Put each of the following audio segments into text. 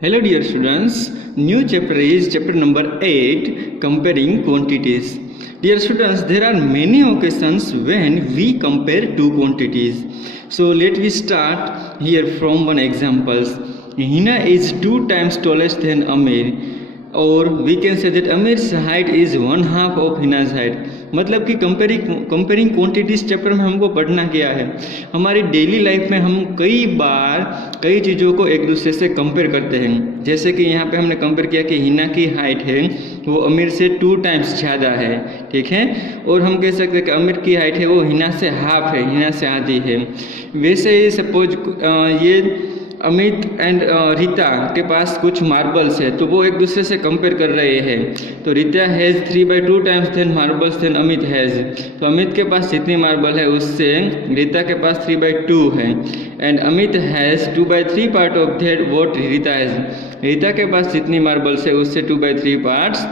Hello dear students, new chapter is chapter number 8, comparing quantities. Dear students, there are many occasions when we compare two quantities. So let me start here from one examples. Hina is 2 times tallest than Amir, और we can say that Amir's height is 1/2 of Hina's height. मतलब कि comparing quantities chapter में हमको पढ़ना क्या है, हमारी daily life में हम कई बार कई चीज़ों को एक दूसरे से कंपेयर करते हैं। जैसे कि यहाँ पे हमने कंपेयर किया कि हिना की हाइट है वो अमीर से 2 टाइम्स ज़्यादा है, ठीक है। और हम कह सकते हैं कि अमीर की हाइट है वो हिना से हाफ है, हिना से आधी है। वैसे ही सपोज ये अमित एंड रीता के पास कुछ मार्बल्स है, तो वो एक दूसरे से कंपेयर कर रहे हैं। तो Rita has 3/2 times then marbles then Amit has. तो अमित के पास जितनी मार्बल है उससे रीता के पास 3/2 है। And Amit has 2/3 part of that what Rita has. Rita के पास जितनी मार्बल्स है उससे 2/3 पार्ट्स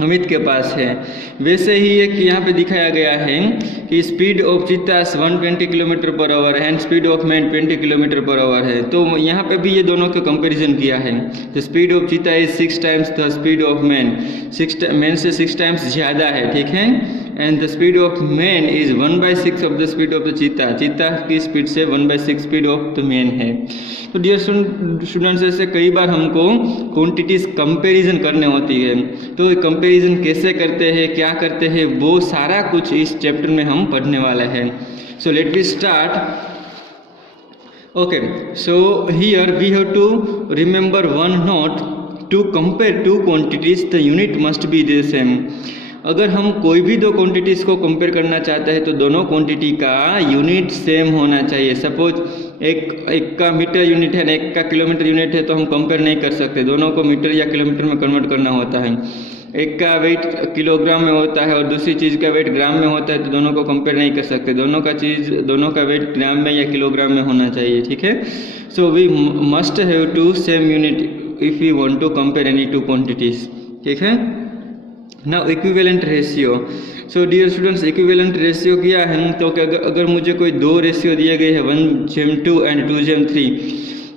अमित के पास है। वैसे ही एक यहाँ पे दिखाया गया है कि speed of चीतास 120 kilometre per hour and speed of man 20 kilometre per hour है। तो यहाँ पे भी ये दोनों का कंपैरिजन किया है। द स्पीड ऑफ चीता is 6 times the speed of man, man से 6 टाइम्स ज़्यादा है, ठीक है। And the speed of man is 1/6 of the speed of the चीता, चीता की स्पीड से 1/6 स्पीड ऑफ द मैन है। तो डियर स्टूडेंट्स, ऐसे कई बार हमको क्वांटिटीज़ कंपैरिजन करने होती है। तो कंपैरिजन कैसे करते हैं, क्या करते हैं, वो सारा कुछ इस चैप्टर में हम पढ़ने वाले हैं। So let we start. Okay, so here we have to remember one note: to compare two quantities the unit must be the same. अगर हम कोई भी दो क्वांटिटीज़ को कंपेयर करना चाहते हैं तो दोनों क्वांटिटी का यूनिट सेम होना चाहिए। सपोज एक का मीटर यूनिट है, एक का किलोमीटर यूनिट है, तो हम कंपेयर नहीं कर सकते, दोनों को मीटर या किलोमीटर में कन्वर्ट करना होता है। एक का वेट किलोग्राम में होता है और दूसरी चीज़ का वेट ग्राम में होता है, तो दोनों को कंपेयर नहीं कर सकते, दोनों का वेट ग्राम में या किलोग्राम में होना चाहिए, ठीक है। So we must have to same unit if we want to compare any two quantities, ठीक है। Now equivalent ratio. So dear students, equivalent ratio क्या है, तो अगर मुझे कोई दो रेशियो दिए गए हैं 1:2 एंड 2:3,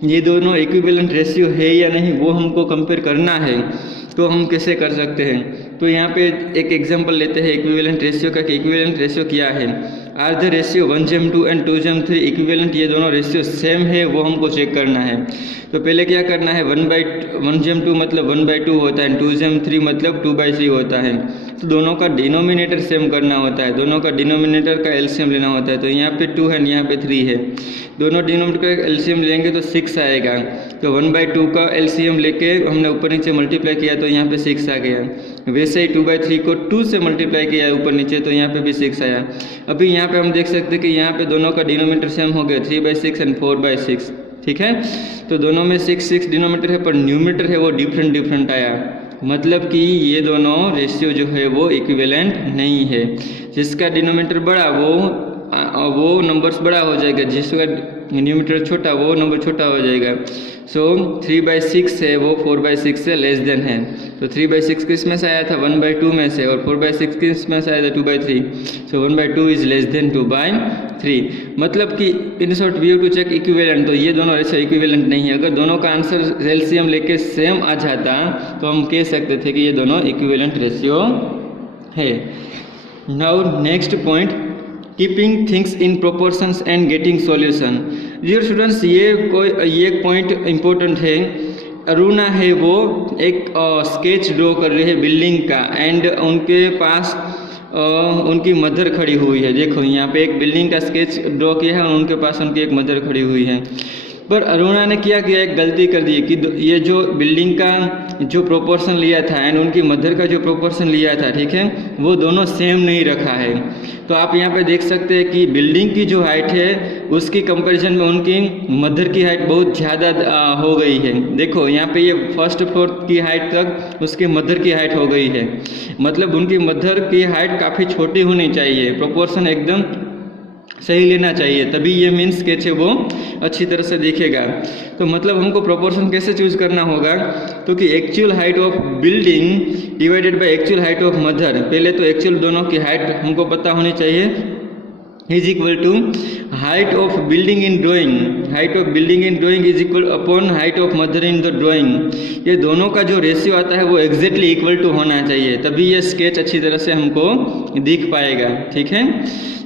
ये दोनों इक्विवेलेंट रेशियो है या नहीं वो हमको कंपेयर करना है। तो हम कैसे कर सकते हैं, तो यहाँ पे एक एग्जांपल लेते हैं इक्विवेलेंट रेशियो का कि इक्विवेलेंट रेशियो क्या है। Are the ratio 1:2 and 2:3 equivalent, ये दोनों रेशियो सेम है वो हमको चेक करना है। तो पहले क्या करना है, 1:2 मतलब 1/2 होता है, 2:3 मतलब 2/3 होता है। तो दोनों का डिनोमिनेटर सेम करना होता है, दोनों का डिनोमिनेटर का एलसीएम लेना होता है। तो यहाँ पे 2 है, यहाँ पे 3 है, दोनों डिनोमिनेटर का एलसीएम लेंगे तो 6 आएगा। तो 1/2 का एलसीएम लेके हमने ऊपर नीचे मल्टीप्लाई किया तो यहाँ पे 6 आ गया। वैसे ही 2/3 को 2 से मल्टीप्लाई किया ऊपर नीचे तो यहाँ पे भी 6 आया। अभी यहाँ पे हम देख सकते हैं कि यहाँ पे दोनों का डिनोमिनेटर सेम हो गया, 3/6 एंड 4/6, ठीक है। तो दोनों में 6 डिनोमिनेटर है पर न्यूमिनेटर है वो डिफरेंट आया। मतलब कि ये दोनों रेशियो जो है वो इक्विवेलेंट नहीं है। जिसका डिनोमिनेटर बड़ा वो नंबर्स बड़ा हो जाएगा, जिसका न्यूमिनेटर छोटा वो नंबर छोटा हो जाएगा। सो 3/6 है वो 4/6 से लेस देन है। तो 3/6 किस में से आया था, 1/2 में से, और 4/6 किस में से आया था, 2/3। So 1/2 is less than 2/3। मतलब कि in short we have to check equivalent. तो ये दोनों रेशियो इक्विवेलेंट नहीं है। अगर दोनों का आंसर एलसीएम लेके सेम आ जाता तो हम कह सकते थे कि ये दोनों इक्विवेलेंट रेशियो है। Now next point, keeping things in proportions and getting solution. Dear students, ये पॉइंट इम्पोर्टेंट है। अरुणा है वो एक स्केच ड्रॉ कर रही है बिल्डिंग का, एंड उनके पास उनकी मदर खड़ी हुई है। देखो यहाँ पे एक बिल्डिंग का स्केच ड्रॉ किया है और उनके पास उनकी एक मदर खड़ी हुई है। पर अरुणा ने क्या किया, एक गलती कर दी कि ये जो बिल्डिंग का जो प्रोपोर्शन लिया था एंड उनकी मदर का जो प्रोपोर्शन लिया था, ठीक है, वो दोनों सेम नहीं रखा है। तो आप यहाँ पे देख सकते हैं कि बिल्डिंग की जो हाइट है उसकी कंपैरिजन में उनकी मदर की हाइट बहुत ज़्यादा हो गई है। देखो यहाँ पे ये फर्स्ट फ्लोर की हाइट तक उसकी मदर की हाइट हो गई है। मतलब उनकी मदर की हाइट काफ़ी छोटी होनी चाहिए, प्रोपोर्शन एकदम सही लेना चाहिए, तभी ये मीन स्केच है वो अच्छी तरह से दिखेगा। तो मतलब हमको प्रोपोर्शन कैसे चूज करना होगा, तो कि actual height of building divided by actual height of mother. पहले तो एक्चुअल दोनों की हाइट हमको पता होनी चाहिए is equal to height of building in drawing, height of building in drawing is equal upon height of mother in the drawing. ये दोनों का जो रेशियो आता है वो एग्जैक्टली इक्वल टू होना चाहिए, तभी ये स्केच अच्छी तरह से हमको दिख पाएगा। ठीक है,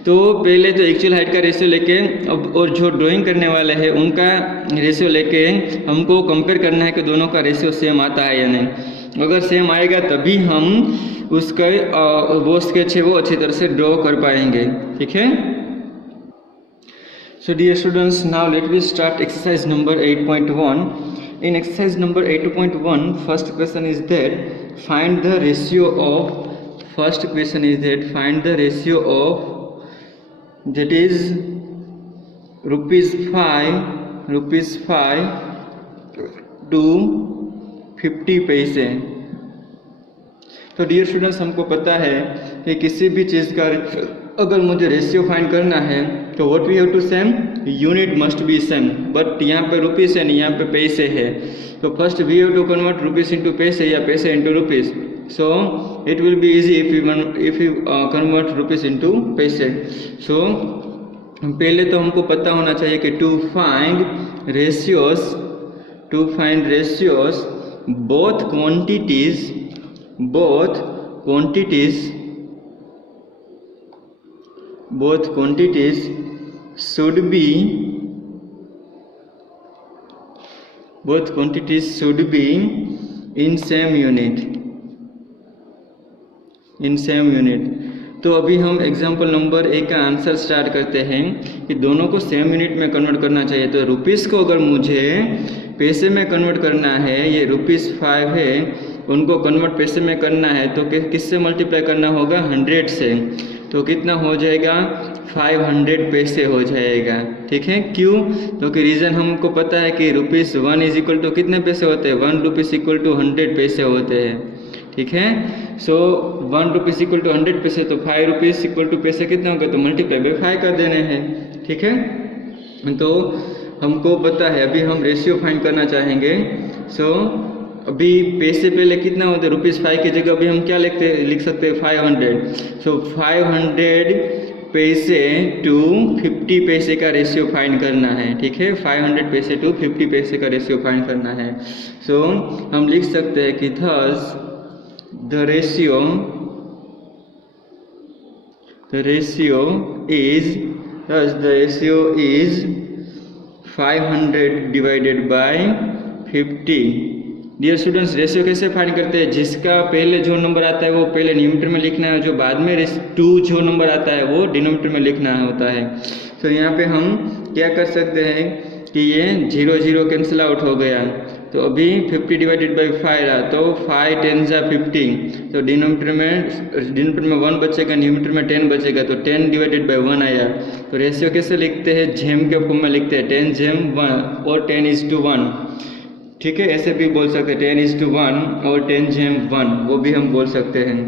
तो पहले तो एक्चुअल हाइट का रेशियो लेके अब और जो ड्राइंग करने वाले हैं उनका रेशियो लेके हमको कंपेयर करना है कि दोनों का रेशियो सेम आता है या नहीं। अगर सेम आएगा तभी हम उसका वो स्केच है वो अच्छी तरह से ड्रॉ कर पाएंगे। ठीक है, so dear students, now let me start exercise number 8.1. In exercise number 8.1, first question is that find the ratio of, first question is that find the ratio of, that is rupees 5 to 50 पैसे। तो dear students, हमको पता है कि किसी भी चीज़ का अगर मुझे रेशियो फाइंड करना है तो what we have to same, unit must be same, but यहाँ पे रुपीस है नहीं, यहाँ पे पैसे है। तो first we have to convert rupees into paise या paise into rupees. So it will be easy if you convert rupees into paise. सो पहले तो हमको पता होना चाहिए कि to find ratios both quantities should be in same unit। तो अभी हम एग्जाम्पल नंबर 1 का आंसर स्टार्ट करते हैं कि दोनों को सेम यूनिट में कन्वर्ट करना चाहिए। तो रुपीस को अगर मुझे पैसे में कन्वर्ट करना है, ये रुपीस 5 है, उनको कन्वर्ट पैसे में करना है तो किससे मल्टीप्लाई करना होगा, 100 से। तो कितना हो जाएगा, 500 पैसे हो जाएगा। ठीक है, क्यों, तो कि रीज़न हमको पता है कि रुपीस 1 इज इक्वल टू कितने पैसे होते हैं, 1 रुपीस इक्वल टू 100 पैसे होते हैं। ठीक है, सो 1 रुपीस इक्वल टू 100 पैसे, तो 5 रुपीस इक्वल टू पैसे कितने होंगे, तो मल्टीप्लाई बाई 5 कर देने हैं। ठीक है, तो हमको पता है, अभी हम रेशियो फाइंड करना चाहेंगे। सो अभी पैसे पहले कितना होते हैं, रुपीस 5 की जगह अभी हम क्या लिख सकते हैं, 500। सो 500 पैसे टू 50 पैसे का रेशियो फाइंड करना है। ठीक है, 500 पैसे टू 50 पैसे का रेशियो फाइंड करना है। सो हम लिख सकते हैं कि thus the ratio is 500 divided by 50। Dear students, ratio कैसे फाइंड करते हैं, जिसका पहले जो नंबर आता है वो पहले न्यूमरेटर में लिखना है, जो बाद में 2 जो नंबर आता है वो डिनोमिनेटर में लिखना होता है। तो यहाँ पे हम क्या कर सकते हैं कि ये 0 0 कैंसिल आउट हो गया, तो अभी 50 डिवाइडेड बाई 5 रहा, तो 5 10 जा 50, तो डिनोमिनेटर में 1 बचेगा, न्यूमरेटर में 10 बचेगा, तो 10 डिवाइडेड बाई 1 आया। तो रेशियो कैसे लिखते हैं, जेम के फॉर्म में लिखते हैं, 10 जेम 1 और 10:1। ठीक है, ऐसे भी बोल सकते हैं 10:1 और 10 जेम 1, वो भी हम बोल सकते हैं।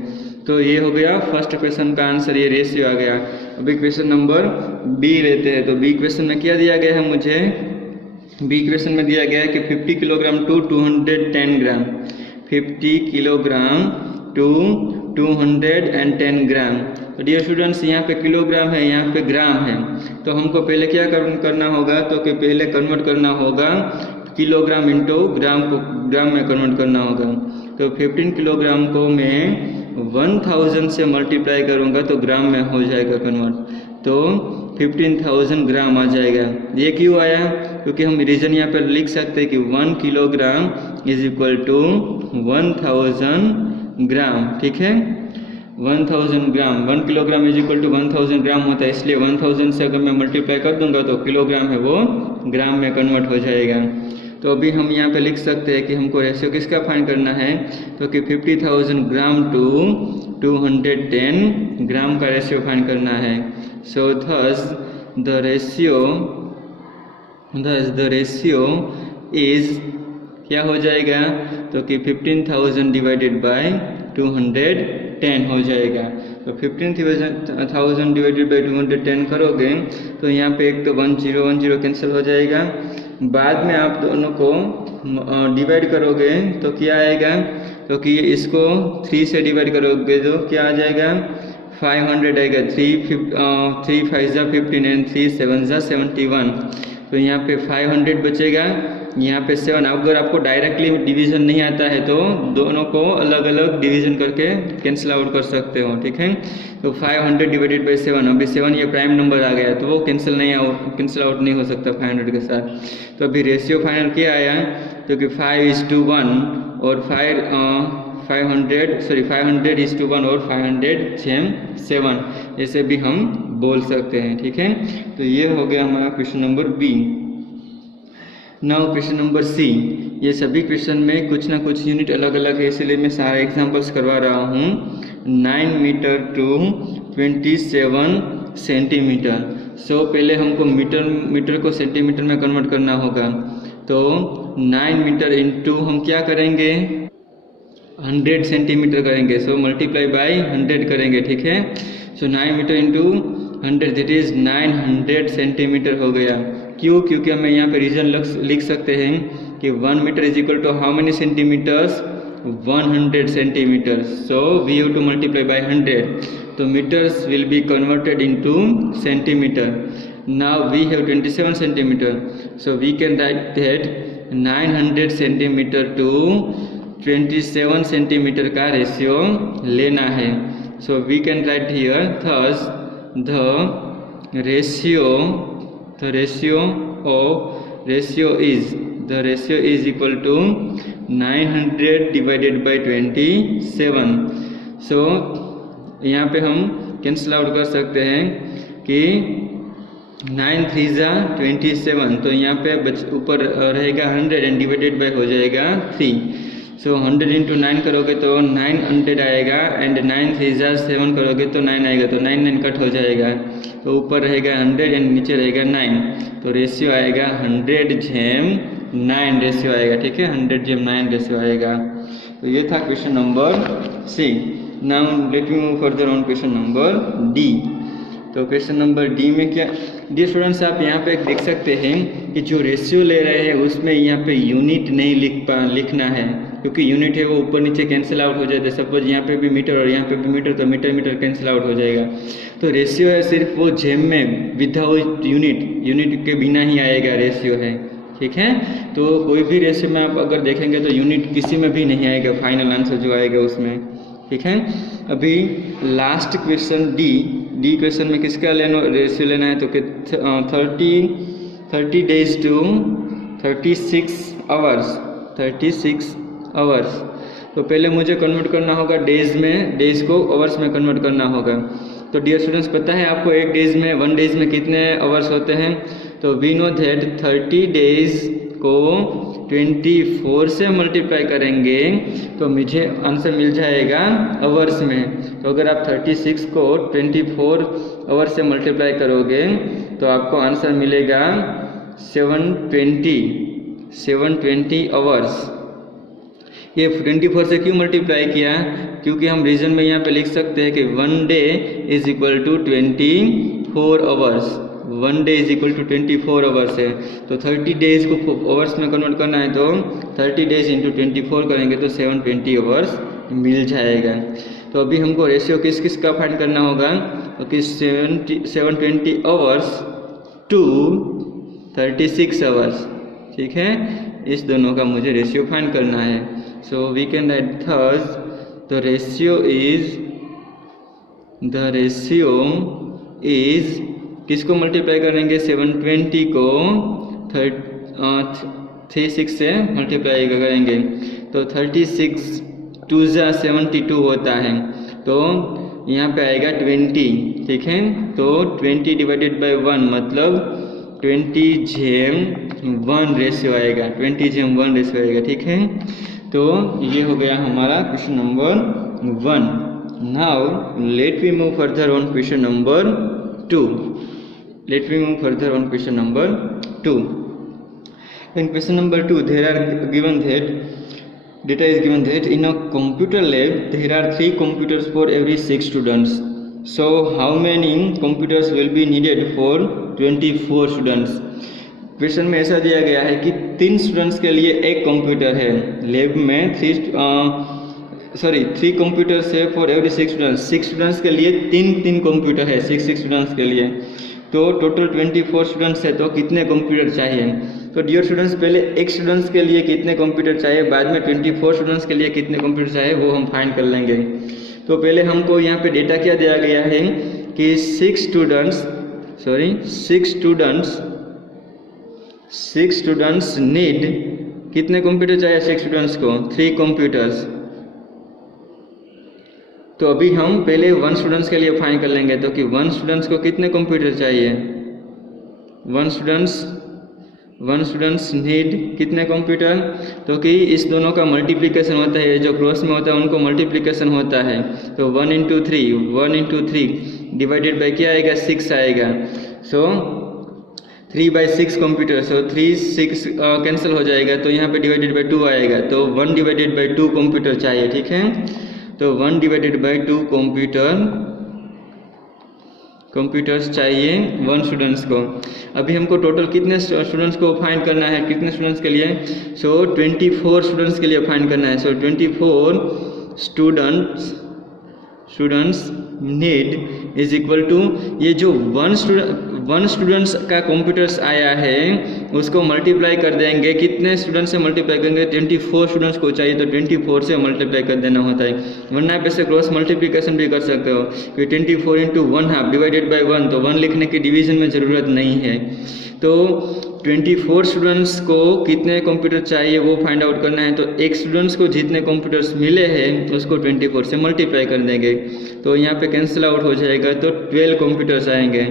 तो ये हो गया फर्स्ट क्वेश्चन का आंसर, ये रेशियो आ गया। अभी क्वेश्चन नंबर बी लेते हैं। तो बी क्वेश्चन में क्या दिया गया है मुझे, बी क्वेश्चन में दिया गया है कि 50 kilogram to 210 gram, 50 kilogram to 210 gram. तो डियर स्टूडेंट्स, यहाँ पे किलोग्राम है, यहाँ पे ग्राम है, तो हमको पहले क्या करना होगा, तो कि पहले कन्वर्ट करना होगा किलोग्राम इंटू ग्राम को ग्राम में कन्वर्ट करना होगा। तो 15 किलोग्राम को मैं 1000 से मल्टीप्लाई करूँगा तो ग्राम में हो जाएगा कन्वर्ट, तो 15,000 ग्राम आ जाएगा। ये क्यों आया, क्योंकि हम रीजन यहाँ पर लिख सकते हैं कि 1 किलोग्राम इज इक्वल टू 1000 ग्राम। ठीक है, 1000 ग्राम, 1 किलोग्राम इज इक्वल टू 1000 ग्राम होता है, इसलिए 1000 से अगर मैं मल्टीप्लाई कर दूंगा तो किलोग्राम है वो ग्राम में कन्वर्ट हो जाएगा। तो अभी हम यहाँ पे लिख सकते हैं कि हमको रेशियो किसका फाइंड करना है, तो कि 50,000 ग्राम टू 210 ग्राम का रेशियो फाइंड करना है। सो थस द रेशियो इज क्या हो जाएगा, तो कि 15,000 डिवाइडेड बाय 210 हो जाएगा। तो 15,000 डिवाइडेड बाई 210 करोगे तो यहाँ पे एक तो 1010 कैंसिल हो जाएगा, बाद में आप दोनों को डिवाइड करोगे तो क्या आएगा, तो कि इसको 3 से डिवाइड करोगे तो क्या आ जाएगा, 500 आएगा, 3 5 जा 15 एंड 3 7 जा 71। तो यहाँ पे 500 बचेगा, यहाँ पे 7। अगर आपको डायरेक्टली डिवीजन नहीं आता है तो दोनों को अलग अलग डिवीजन करके कैंसिल आउट कर सकते हो, ठीक है। तो 500 डिवाइडेड बाई 7, अभी 7 ये प्राइम नंबर आ गया तो वो कैंसिल आउट नहीं हो सकता 500 के साथ। तो अभी रेशियो फाइनल क्या आया, तो कि 5:1 और 500:1 और 500:7, ऐसे भी हम बोल सकते हैं, ठीक है। तो ये हो गया हमारा question number B. Now question number C. ये सभी क्वेश्चन में कुछ ना कुछ यूनिट अलग अलग है, इसलिए मैं सारे एग्जांपल्स करवा रहा हूँ। 9 मीटर टू 27 सेंटीमीटर। सो पहले हमको मीटर को सेंटीमीटर में कन्वर्ट करना होगा। तो 9 मीटर इंटू हम क्या करेंगे, 100 सेंटीमीटर करेंगे। सो मल्टीप्लाई बाई 100 करेंगे, ठीक है। So 9 metre into 100 that is 900 centimetre हो गया। क्यों? क्योंकि हमें यहाँ पे रीजन लिख सकते हैं कि 1 metre is equal to how many centimetres, 100 centimetre. So we have to multiply by 100। तो metres will be converted into centimetre. Now we have 27 centimetre, so we can write that 900 centimetre to 27 centimetre का ratio लेना है। So we can write here thus the ratio is equal to 900 divided by 27। सो यहाँ पे हम cancel out कर सकते हैं कि 9 3 जा 27। तो यहाँ पे ऊपर रहेगा 100 एंड डिवाइडेड बाय हो जाएगा 3। सो 100 इंटू 9 करोगे तो 900 आएगा एंड 9 3 जा 7 करोगे तो 9 आएगा, तो 9 9 कट हो जाएगा। तो ऊपर रहेगा 100 एंड नीचे रहेगा 9। तो रेशियो आएगा 100/9 रेशियो आएगा, ठीक है। 100/9 रेशियो आएगा। तो ये था question number C. Now let me move further on question number D. तो क्वेश्चन नंबर डी में क्या, डियर स्टूडेंट्स, आप यहाँ पे देख सकते हैं कि जो रेशियो ले रहे हैं उसमें यहाँ पे यूनिट नहीं लिखना है, क्योंकि यूनिट है वो ऊपर नीचे कैंसिल आउट हो जाता है। सपोज यहाँ पे भी मीटर और यहाँ पे भी मीटर, तो मीटर कैंसिल आउट हो जाएगा। तो रेशियो है सिर्फ वो जेम में विदाउट यूनिट के बिना ही आएगा रेशियो है, ठीक है। तो कोई भी रेशियो में आप अगर देखेंगे तो यूनिट किसी में भी नहीं आएगा, फाइनल आंसर जो आएगा उसमें, ठीक है। अभी लास्ट क्वेश्चन डी क्वेश्चन में किसका रेशियो लेना है, तो 30 days to 36 आवर्स। तो पहले मुझे कन्वर्ट करना होगा डेज को आवर्स में कन्वर्ट करना होगा। तो डियर स्टूडेंट्स, पता है आपको एक डेज में कितने आवर्स होते हैं? तो वी नो दैट 30 डेज को 24 से मल्टीप्लाई करेंगे तो मुझे आंसर मिल जाएगा आवर्स में। तो अगर आप 36 को 24 आवर्स से मल्टीप्लाई करोगे तो आपको आंसर मिलेगा 720 आवर्स। ये 24 से क्यों मल्टीप्लाई किया? क्योंकि हम रीजन में यहाँ पे लिख सकते हैं कि 1 day is equal to 24 hours. 1 day is equal to 24 hours है। तो 30 डेज को आवर्स में कन्वर्ट करना है तो 30 डेज इंटू 24 करेंगे तो 720 आवर्स मिल जाएगा। तो अभी हमको रेशियो किस का फाइंड करना होगा? तो कि 720 आवर्स टू 36 आवर्स, ठीक है। इस दोनों का मुझे रेशियो फाइंड करना है। So we can write thus the ratio is किसको मल्टीप्लाई करेंगे? 720 को 36 से मल्टीप्लाई करेंगे तो 36 2 जा 72 होता है। तो यहाँ पे आएगा 20, ठीक है। तो 20 डिवाइडेड बाय 1 मतलब 20/1 रेशियो आएगा, 20/1 रेशियो आएगा, ठीक है। तो ये हो गया हमारा question number 1। Now let we move further on question number 2। In question number 2, there are given that data is given that in a computer lab there are 3 computers for every 6 students. So how many computers will be needed for 24 students? Question में ऐसा दिया गया है कि 3 students के लिए एक computer है। लैब में सॉरी 3 कंप्यूटर्स है फॉर एवरी 6 स्टूडेंट्स। 6 स्टूडेंट्स के लिए 3 कंप्यूटर है 6 स्टूडेंट्स के लिए। तो टोटल 24 स्टूडेंट्स है, तो कितने कंप्यूटर चाहिए? तो डियर स्टूडेंट्स पहले एक स्टूडेंट्स के लिए कितने कंप्यूटर चाहिए, बाद में 24 स्टूडेंट्स के लिए कितने कंप्यूटर चाहिए वो हम फाइंड कर लेंगे। तो पहले हमको यहाँ पे डेटा क्या दिया गया है कि 6 स्टूडेंट्स नीड, कितने कंप्यूटर चाहिए 6 स्टूडेंट्स को? 3 कंप्यूटर्स। तो अभी हम पहले 1 स्टूडेंट्स के लिए फाइंड कर लेंगे। तो कि 1 स्टूडेंट्स को कितने कंप्यूटर चाहिए? 1 स्टूडेंट्स नीड कितने कंप्यूटर? तो कि इस दोनों का मल्टीप्लिकेशन होता है, जो क्रॉस में होता है उनको मल्टीप्लिकेशन होता है। तो 1 इंटू थ्री डिवाइडेड बाई क्या आएगा? 6 आएगा। सो 3/6 कंप्यूटर। सो 3 6 कैंसिल हो जाएगा, तो यहाँ पे डिवाइडेड बाई 2 आएगा। तो 1 डिवाइडेड बाई 2 कंप्यूटर चाहिए, ठीक है। तो 1 डिवाइडेड बाई 2 कंप्यूटर्स चाहिए 1 स्टूडेंट्स को। अभी हमको टोटल कितने स्टूडेंट्स को फाइंड करना है, कितने स्टूडेंट्स के लिए? सो 24 स्टूडेंट्स के लिए फाइंड करना है। So 24 students need is equal to, ये जो 1 स्टूडेंट्स का कंप्यूटर्स आया है उसको मल्टीप्लाई कर देंगे। कितने स्टूडेंट्स से मल्टीप्लाई करेंगे? 24 स्टूडेंट्स को चाहिए, तो 24 से मल्टीप्लाई कर देना होता है। वरना आप ऐसे क्रॉस मल्टीप्लिकेशन भी कर सकते हो कि 24 इंटू 1/2 डिवाइडेड बाई 1, तो 1 लिखने की डिवीजन में ज़रूरत नहीं है। तो 24 स्टूडेंट्स को कितने कंप्यूटर चाहिए वो फाइंड आउट करना है। तो एक स्टूडेंट्स को जितने कंप्यूटर्स मिले हैं उसको 24 से मल्टीप्लाई कर देंगे, तो यहाँ पे कैंसिल आउट हो जाएगा, तो 12 कंप्यूटर्स आएंगे।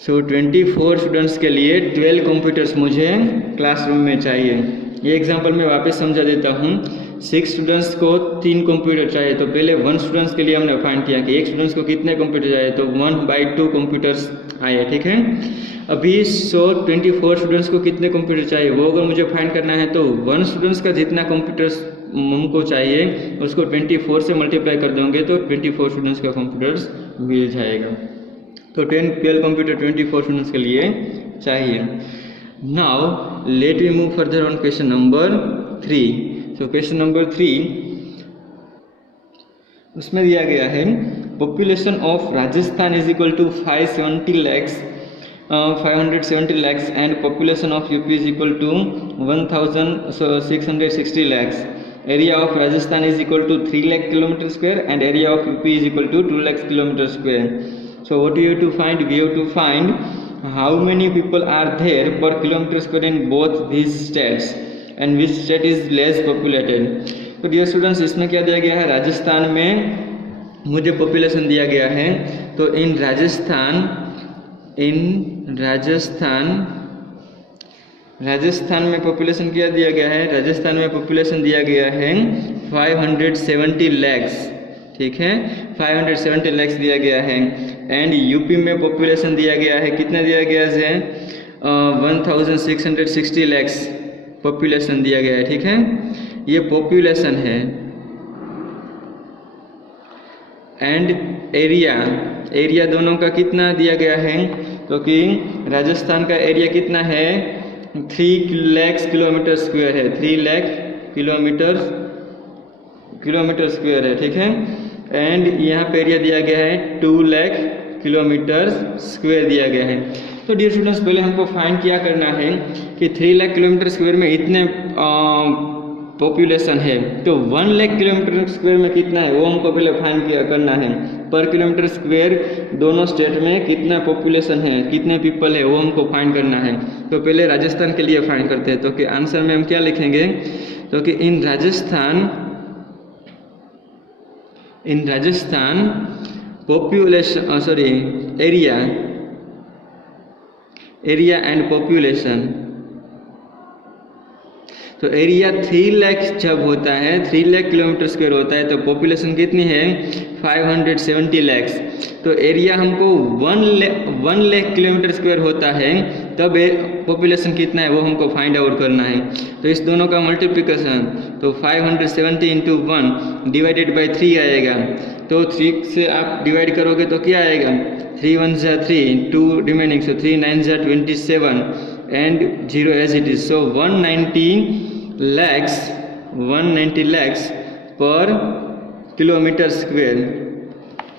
सो 24 स्टूडेंट्स के लिए 12 कंप्यूटर्स मुझे क्लासरूम में चाहिए। ये एग्जांपल मैं वापस समझा देता हूँ। 6 स्टूडेंट्स को 3 कंप्यूटर चाहिए, तो पहले 1 स्टूडेंट्स के लिए हमने फाइंड किया कि एक स्टूडेंट्स को कितने कंप्यूटर चाहिए, तो 1/2 कंप्यूटर्स आए, ठीक है। अभी 24 स्टूडेंट्स को कितने कंप्यूटर चाहिए वो अगर मुझे फाइंड करना है, तो 1 स्टूडेंट्स का जितना कंप्यूटर्स हमको चाहिए उसको 24 से मल्टीप्लाई कर देंगे, तो 24 स्टूडेंट्स का कंप्यूटर्स मिल जाएगा। तो 12 कंप्यूटर 24 स्टूडेंट्स के लिए चाहिए। Now let we move further on question number 3। So question number 3 उसमें दिया गया है population of Rajasthan is equal to 570 lakhs and population of UP is equal to 1660 lakhs. Area of Rajasthan is equal to 3 lakh kilometer square and area of UP is equal to 2 lakh kilometer square. So what we have to find? We have to find how many people are there per kilometer square in both these states and which state is less populated. तो dear students इसमें क्या दिया गया है? राजस्थान में मुझे population दिया गया है। तो इन राजस्थान में पॉपुलेशन क्या दिया गया है? राजस्थान में पॉपुलेशन दिया गया है 570 lakhs, ठीक है, 570 lakhs दिया गया है। एंड यूपी में पॉपुलेशन दिया गया है, कितना दिया गया है? 1660 lakhs पॉपुलेशन दिया गया है, ठीक है। ये पॉपुलेशन है। एंड एरिया दोनों का कितना दिया गया है? तो कि राजस्थान का एरिया कितना है? 3 लाख किलोमीटर स्क्वायर है, 3 लाख किलोमीटर स्क्वायर है, ठीक है। एंड यहाँ पे एरिया दिया गया है 2 लाख किलोमीटर स्क्वायर दिया गया है। तो डियर स्टूडेंट्स पहले हमको फाइंड क्या करना है कि 3 लाख किलोमीटर स्क्वायर में इतने पॉपुलेशन है, तो 1 लाख किलोमीटर स्क्वायर में कितना है वो हमको पहले फाइंड करना है। पर किलोमीटर स्क्वायर दोनों स्टेट में कितना पॉपुलेशन है, कितने पीपल है वो हमको फाइंड करना है। तो पहले राजस्थान के लिए फाइंड करते हैं। तो कि आंसर में हम क्या लिखेंगे? तो कि in Rajasthan population area and population. तो एरिया 3 लाख जब होता है, 3 लाख किलोमीटर स्क्वायर होता है, तो पॉपुलेशन कितनी है? 570 lakhs। तो एरिया हमको 1 लाख किलोमीटर स्क्वायर होता है, तब पॉपुलेशन कितना है वो हमको फाइंड आउट करना है। तो इस दोनों का मल्टीप्लिकेशन, तो 570 इंटू 1 डिवाइडेड बाई 3 आएगा। तो 3 से आप डिवाइड करोगे तो क्या आएगा? 3 1 जा 3, 2 रिमेनिंग, सो 3 9 जा 27 and 0 as it is. So 190 lakhs पर किलोमीटर स्क्वायर।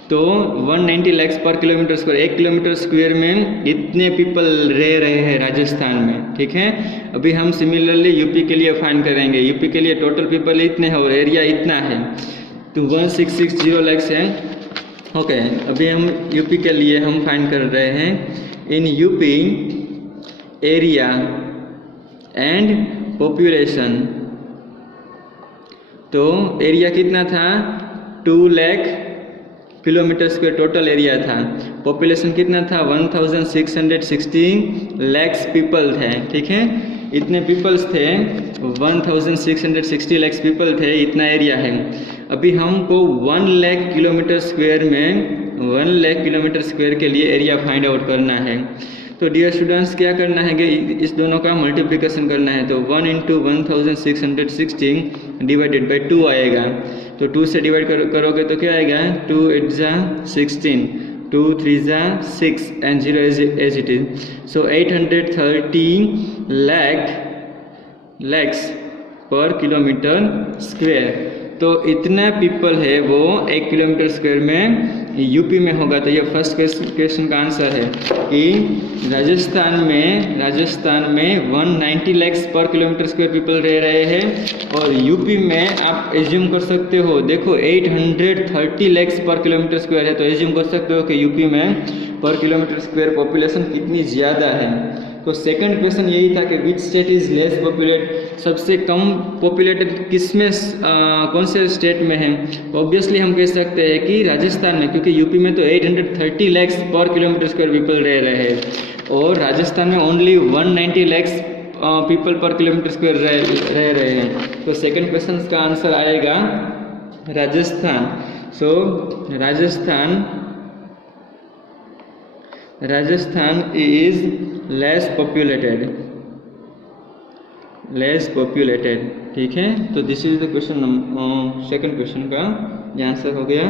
तो 190 lakhs पर किलोमीटर स्क्वायर, 1 किलोमीटर स्क्वायर में इतने पीपल रह रहे हैं राजस्थान में, ठीक है। अभी हम सिमिलरली यूपी के लिए फाइंड करेंगे। यूपी के लिए टोटल पीपल इतने हैं और एरिया इतना है, तो 1660 lakhs है। ओके, अभी हम यूपी के लिए हम फाइंड कर रहे हैं in UP area and population. तो एरिया कितना था, 2 lakh kilometre square total area था। पॉपुलेशन कितना था, 1660 लैक्स पीपल थे, ठीक है। इतने पीपल्स थे, 1660 लैक्स पीपल थे, इतना एरिया है। अभी हमको 1 लाख किलोमीटर स्क्वायर में 1 लाख किलोमीटर स्क्वायर के लिए एरिया फाइंड आउट करना है। तो डियर स्टूडेंट्स क्या करना है कि इस दोनों का मल्टीप्लिकेशन करना है। तो 1 × 1660 डिवाइडेड बाई 2 आएगा। तो 2 से डिवाइड करोगे तो क्या आएगा, 2 × 8 = 16, 2 × 3 = 6 and 0 as it is। So 830 lakhs पर किलोमीटर स्क्वायर। तो इतना पीपल है वो 1 किलोमीटर स्क्वायर में यूपी में होगा। तो ये फर्स्ट क्वेश्चन का आंसर है कि राजस्थान में 190 lakhs पर किलोमीटर स्क्वायर पीपल रह रहे हैं। और यूपी में आप एज्यूम कर सकते हो, देखो 830 lakhs पर किलोमीटर स्क्वायर है, तो एज्यूम कर सकते हो कि यूपी में पर किलोमीटर स्क्वायर पॉपुलेशन कितनी ज़्यादा है। तो सेकंड क्वेश्चन यही था कि which state is less populate, सबसे कम पॉपुलेटेड किस में कौन से स्टेट में है। ऑब्वियसली हम कह सकते हैं कि राजस्थान में, क्योंकि यूपी में तो 830 lakhs पर किलोमीटर स्क्वायर पीपल रह रहे हैं और राजस्थान में ओनली 190 lakhs पीपल पर किलोमीटर स्क्वायर रह रहे हैं। तो सेकंड क्वेश्चन का आंसर आएगा राजस्थान। सो राजस्थान इज लेस पॉपुलेटेड, ठीक है। तो this is the question, second question का ये आंसर हो गया।